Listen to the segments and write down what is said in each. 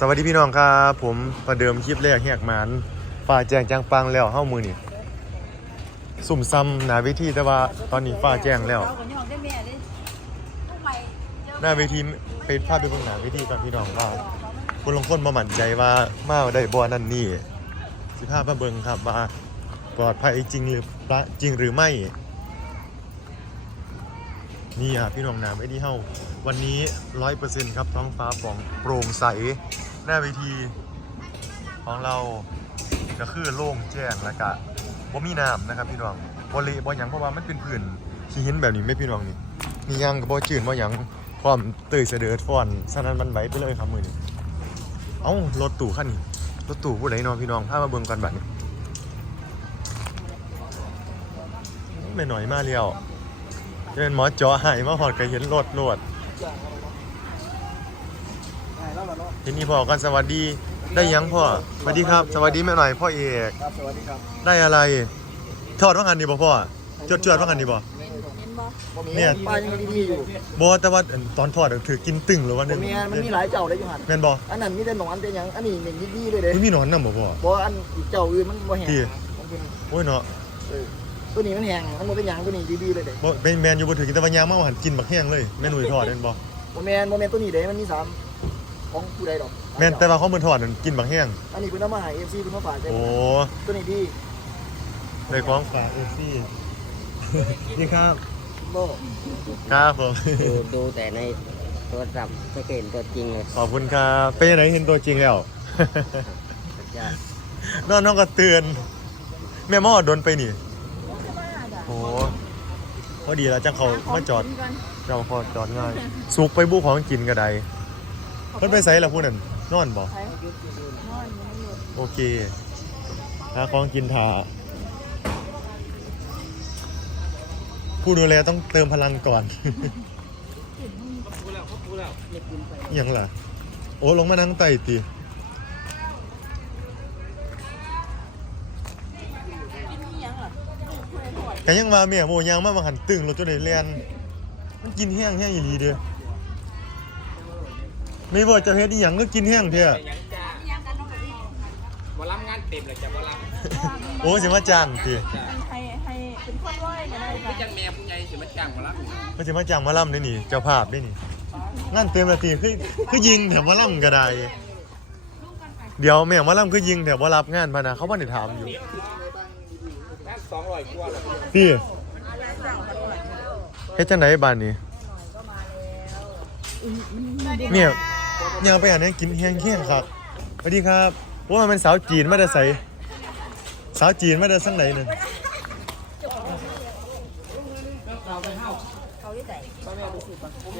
สวัสดีพี่น้องครับผมประเดิมคลิปแรกแหกหมันฝ่าแจงจังปังแล้วเฮ้ามือนี่สุ่มซ้ำหนาเวทีแต่ว่าตอนนี้ฝ่าแจงแล้วหน้าเวทีไปภาพไปเบิ่งหน้าเวทีก่อนพี่น้องว่าคนลงคนมาหมั่นใจว่ามาได้บ่นั่นนี่สิภาพมาเบิงครับว่าปลอดภัยจริงหรือปะจริงหรือไม่นี่อะพี่น้องหนาเวทีเฮาวันนี้ร้อยเปอร์เซ็นต์ครับท้องฟ้าปองโปร่งใส หน้าเวทีของเราก็คือโล่งแจ้งแล้วก็บ่มีน้ำนะครับพี่น้องบ่เละบ่หยังเพราะว่ามันเป็นพื้นขี้หินแบบนี้ไม่พี่น้องนี่มียังก็บ่จืดบ่หยังพร้อมเตยเสด็จฟ้อนสนั่นมันไหวไปเลยครับมือนี้เอ้ารถตู้คันนี้รถตู้ผู้ใดนาะพี่น้องพามาเบิ่งกันบัดนี้ไม่หน่อยมาแล้วจะเป็นหมอเจาะให้มาหอดก็เห็นรถรถ ทีนี้พ่อกันสวัสดีได้ยังพ่อสวัสดีครับ สวัสดีแม่หน่อยพ่อเอกครับสวัสดีครับได้อะไรทอดว่างันดีบ่พ่อจดจดว่างันดีบ่ผมมีเนี่ยป้ายยังดีๆอยู่บ่แต่ว่าตอนทอดถือกินตึงหรือว่าผมมีมันมีหลายเจ้าได้อยู่หันแม่นบ่อันนั้นมีแต่หนอนแต่หยังอันนี้อย่างดีๆเลยเด้มันมีหนอนนำบ่พ่อบ่อันอีกเจ้าอื่นมันบ่แห้งที่ผมเป็นโอ้ยเนาะเออตัวนี้มันแห้งมันบ่เป็นหยังตัวนี้ดีๆเลยเด้บ่เป็นแมนอยู่บ่ถือกินแต่ว่ายามมาหันกินบักแห้งเลยแม่หนุ่ยทอดแม่นบ่บ่แม่นบ่แม่นตัวนี้เด้มันมีสาม ของผู้ใดดอกแม่นแต่ว่าเขาเพิ่นทอดนั่นกินบักแห้งอันนี้เพิ่นเอามาให้ FC เพิ่นมาฝากใส่โอ้ตัวนี้ดีได้ของฝากเอซี่นี่ครับบ่ครับผมดูดูแต่ในโทรศัพท์ไม่เคยเห็นตัวจริงเลยขอบคุณครับเป็นยังไงเห็นตัวจริงแล้วสุดยอดนอนน้องก็เตือนแม่หมอโดนไปนี่โอ้พอดีแล้วจังเขามาจอดเราพอจอดง่ายสุกไปบุกของกินก็ได้ เพิ่นไปไสล่ะพูดนั่นนอนบ่โอเคหาของกินถาผู้ดูแลต้องเติมพลังก่อนอิหยังล่ะ โอ้ลงมานั่งไต่ตีก็ยังว่าแม่โมยางมามาหันตึงรถจนได้เลียนมันกินแห้งแห้งอีหลีเด้อ ไม่บอกจะเฮ็ดอีหยังก็กินแห้งเถอะบอลำงานเต็มเลยจ้ะบอลโอ้สิมาจ้างติให้ให้เป็นคนร้อยก็ได้ำไม่จังแม่ผู้ใหญ่สิมาจ้างบอลำมันสิมาจ้างหมาล่ำได้นี่เจ้าภาพได้นี่งานเต็มละติคือคือยิงแถวหมาล่ำก็ได้เดี๋ยวแม่หมาล่ำคือยิงแถวบ่รับงานพะนะเขาบ่ได้ถามอยู่สองร้อยกว่าพี่เฮ็ดจังไดบ้านนี้เนี่ย ยังไปหาแนวกินแห้งๆครับสวัสดีครับว่ามันเสาวจีนมาแต่ไสสาวจีนมาแต่สั่งไหนนั่น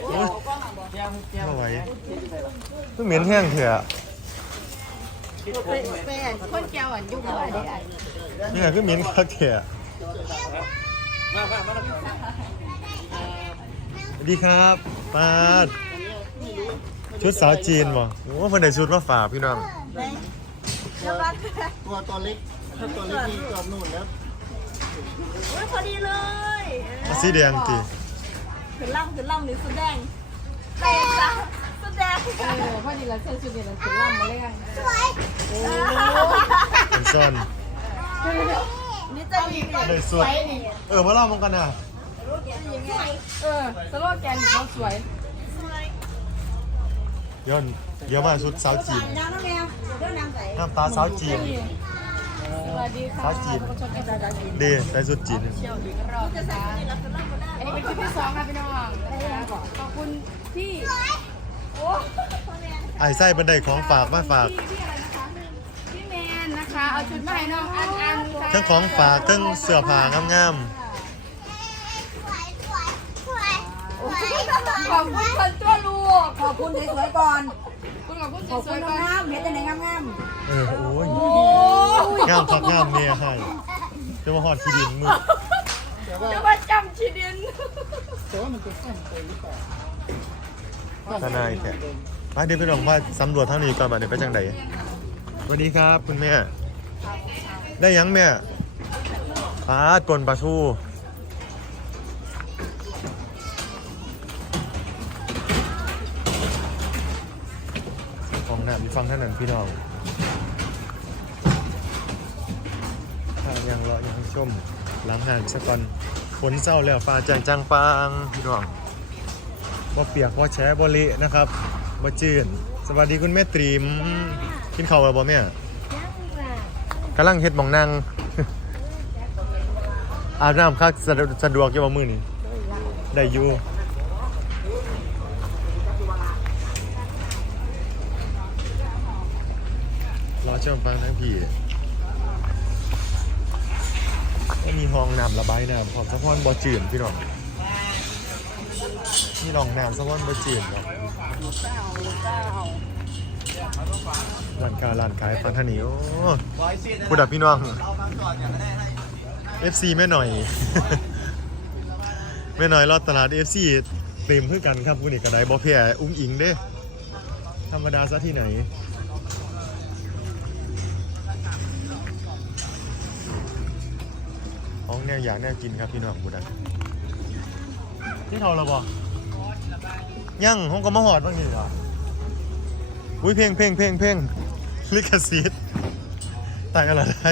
โอ้ยไม่ไหวก็เหม็นแห้งเถอะนคนเจ้าอะยุ่งอะไรได้นี่ก็เหม็นคักเถอะสวัสดีครับปาด ชุดสาวจีนบ่โอ้เพิ่นได้ชุดมาฝากพี่น้อง แล้วก็ตัวตอนเล็กถ้าตัวเล็กนี่จอบนู่นแล้วอุ้ยพอดีเลยสีแดงติขึ้นล่ำขึ้นล่ำหรือสุดแดงแดงจ้ะสุดแดงเออพอดีแล้วใส่ชุดนี้แล้วขึ้นล่ำมาเลยสวยเป็นซ่อนนี่จะยิงเลยได้สุดเออมาเล่ามันกันน่ะเออสโลแกนเขาสวย ย้อนเดี๋ยวมาชุดสาวจีนน้ำแมวเดี๋ยวนางใส่น้ำตาสาวจีนสวัสดีค่ะสาวจีนดีใส่ชุดจีนเที่ยวอีกรอบนะคะอันนี้เป็นคลิปที่สองค่ะพี่น้องขอบคุณพี่โอ้ไอ้ไส้บันไดของฝากมาฝากพี่แมนนะคะเอาชุดมาให้น้องอันอันทั้งของฝากทั้งเสื้อผ้างาม ขอบคุณคนตัวลูกขอบคุณสวยๆก่อน คุณขอบคุณขอบสคุวณยๆก่อนงามๆเห็นแต่ไหนงามๆเออโอ้ยโอ้ยงามพักงามเนี่ยให้จะมาหอดขี้ดินมือจะมาจำชีดินแต่ว่ามันจะสั้นไปหรือเปล่าทนายแกมาเดี๋ยวไปลองมาสำรวจเท่านี้ก่อนมาเดี๋ยวไปจังใดสวัสดีครับคุณแม่ ได้ยังแม่ปลาดปนปลาชู ฟังท่านนั้นพี่น้องถ้ายังรอยังชมหลังหานสะก่อนฝนเศร้าแล้วฟ้าแจ้งจังปางพี่น้องบ่เปียกบ่แฉะบ่เนะครับบ่จืดสวัสดีคุณแม่ตรีมกินข้าวแล้วบ่แม่กำลังเฮ็ดมองนั่งอาบน้ำคักสะดวสะดวกอยู่บ่มื้อนี้ได้อยู่ รอชมฟังทั้งพี่ก็มีห้องน้ำระบายน้ำพร้อมสะพอนบ่จืดพี่น้องมีรองน้ำสะพอนบ่จืดเนาะร้านค้าร้านขายฟังท่านี้โอ้ดับพี่น้อง FC แม่หน่อยแม่หน่อยรอดตลาด FC เต็มเพื่อกันครับผู้นี้ก็ไดบ่แพ้อุ้งอิงเด้ธรรมดาซะที่ไหน ห้องแนวอยากแนวกินครับพี่น้องบุดันที่เท่าเราบอกยังห้องก็มาหอดบ้างนี่เหรออุ้ยเพลงเพลงเพลงเพลงลิขสิทธิ์ตายกันละได้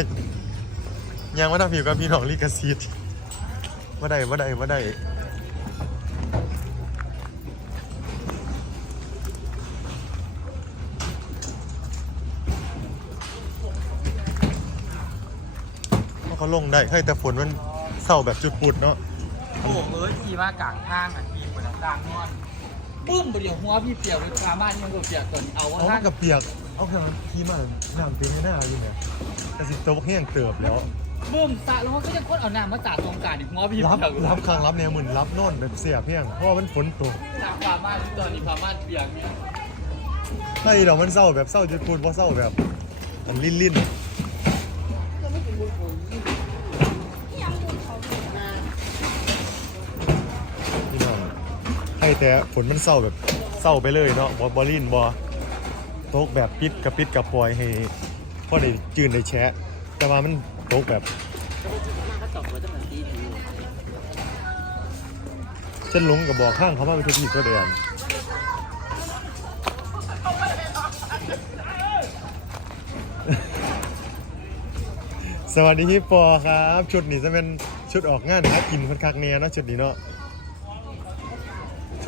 ยังว่าถ้าผิวกับพี่น้องลิขสิทธิ์ว่าได้ว่าได้ว่าได้ เพราะเขาลงได้ให้แต่ฝนมันเศร้าแบบจุดปุดเนาะโอ้โหเอ้ยขี่มากลางทางอะขี่บนกลางนอนปุ้มไปเดี๋ยวหัวพี่เปียกเลยกาบ้านยังก็เปียกก่อนเอาว่าเอาถ้ามันกับเปียก เอาแค่นั้นทีมาน้ำเต็มหน้าอยู่เนี่ยแต่สิโต๊ะแห้งเติบแล้วปุ้มสะแล้วก็จะคดเอาน้ำมาสาดตรงกลางอีกหัวพี่รับเปียกรับครั้งรับเนี่ยเหมือนรับโน่นแบบเสียเพียงเพราะว่ามันฝนตกจากกาบ้านที่ตอนนี้กาบ้านเปียกเนี่ยไอ้ดอกมันเศร้าแบบเศร้าจุดพูดเพราะเศร้าแบบมันลิ้นลิ้นพี่น้อง ให้แต่ฝนมันเศร้าแบบเศร้าไปเลยเนาะบอบอลินบอตกแบบปิดกับปิดกับปล่อยให้พ่อได้จืนได้แชะแต่ว่ามันตกแบบฉันหลงกับบอกข้างเขาว่าไปทุกทีก็เดือนสวัสดีพี่ปอครับ ชุดนี้จะเป็นชุดออกงานหากินคนคักเนียเนาะชุดนี้เนาะ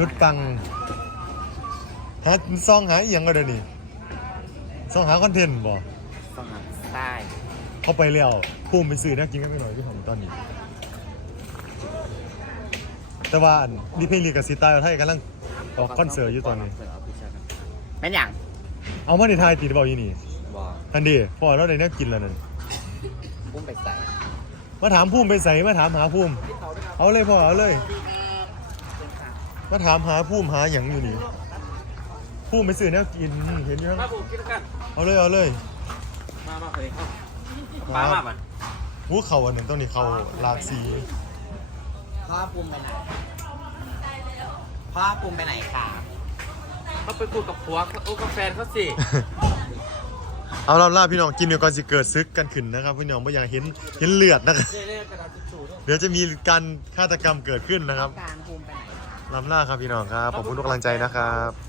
ชุดปังหาซองหาอีหยังก็เดี๋ยวนี้ซองหาคอนเทนต์บ่ต้องหักใต้เข้าไปแล้วพุ่มไปซื้อนะกินกันไปหน่อยพี่ผมตอนนี้ แต่ว่าอันนี่เพลงลีกับซีตาร์ไทยกำลังออกคอนเสิร์ตอยู่ตอนนี้ แม่นอย่างเอามาในไทยติดบอกอยู่นี่บอกอันดีพอเราได้แนวกินแล้วนั่นปุ้มไปใส่มาถามพุ่มไปใส่มาถามหาพุ่มเอาเลยพ่อเอาเลย มาถามหาพุ่มหาอย่างอยู่นี่พุ่มไปซื้อแนวกินเห็นอยู่มานะผมคิดกันเอาเลยเอาเลยมามาเลยครับมามามาบันหูเขาอันนั้นต้องนี่เขาหลากสีพ่อปุ้มไปไหนพ่อปุ้มไปไหนค่ะเขาไปพูดกับผัวเขาโอ้กับแฟนเขาสิ เอาเราล่าพี่น้องกินเดี๋ยวก่อนสิเกิดซึกกันขึ้นนะครับพี่น้องไม่อยากเห็นเห็นเลือดนะครับเรียกกระดาษทิชชู่ด้วยเดี๋ยวจะมีการฆาตกรรมเกิดขึ้นนะครับกลางปุ้มไปไหน ลำล่าครับพี่น้องครับ ขอบคุณทุกกำลังใจนะครับ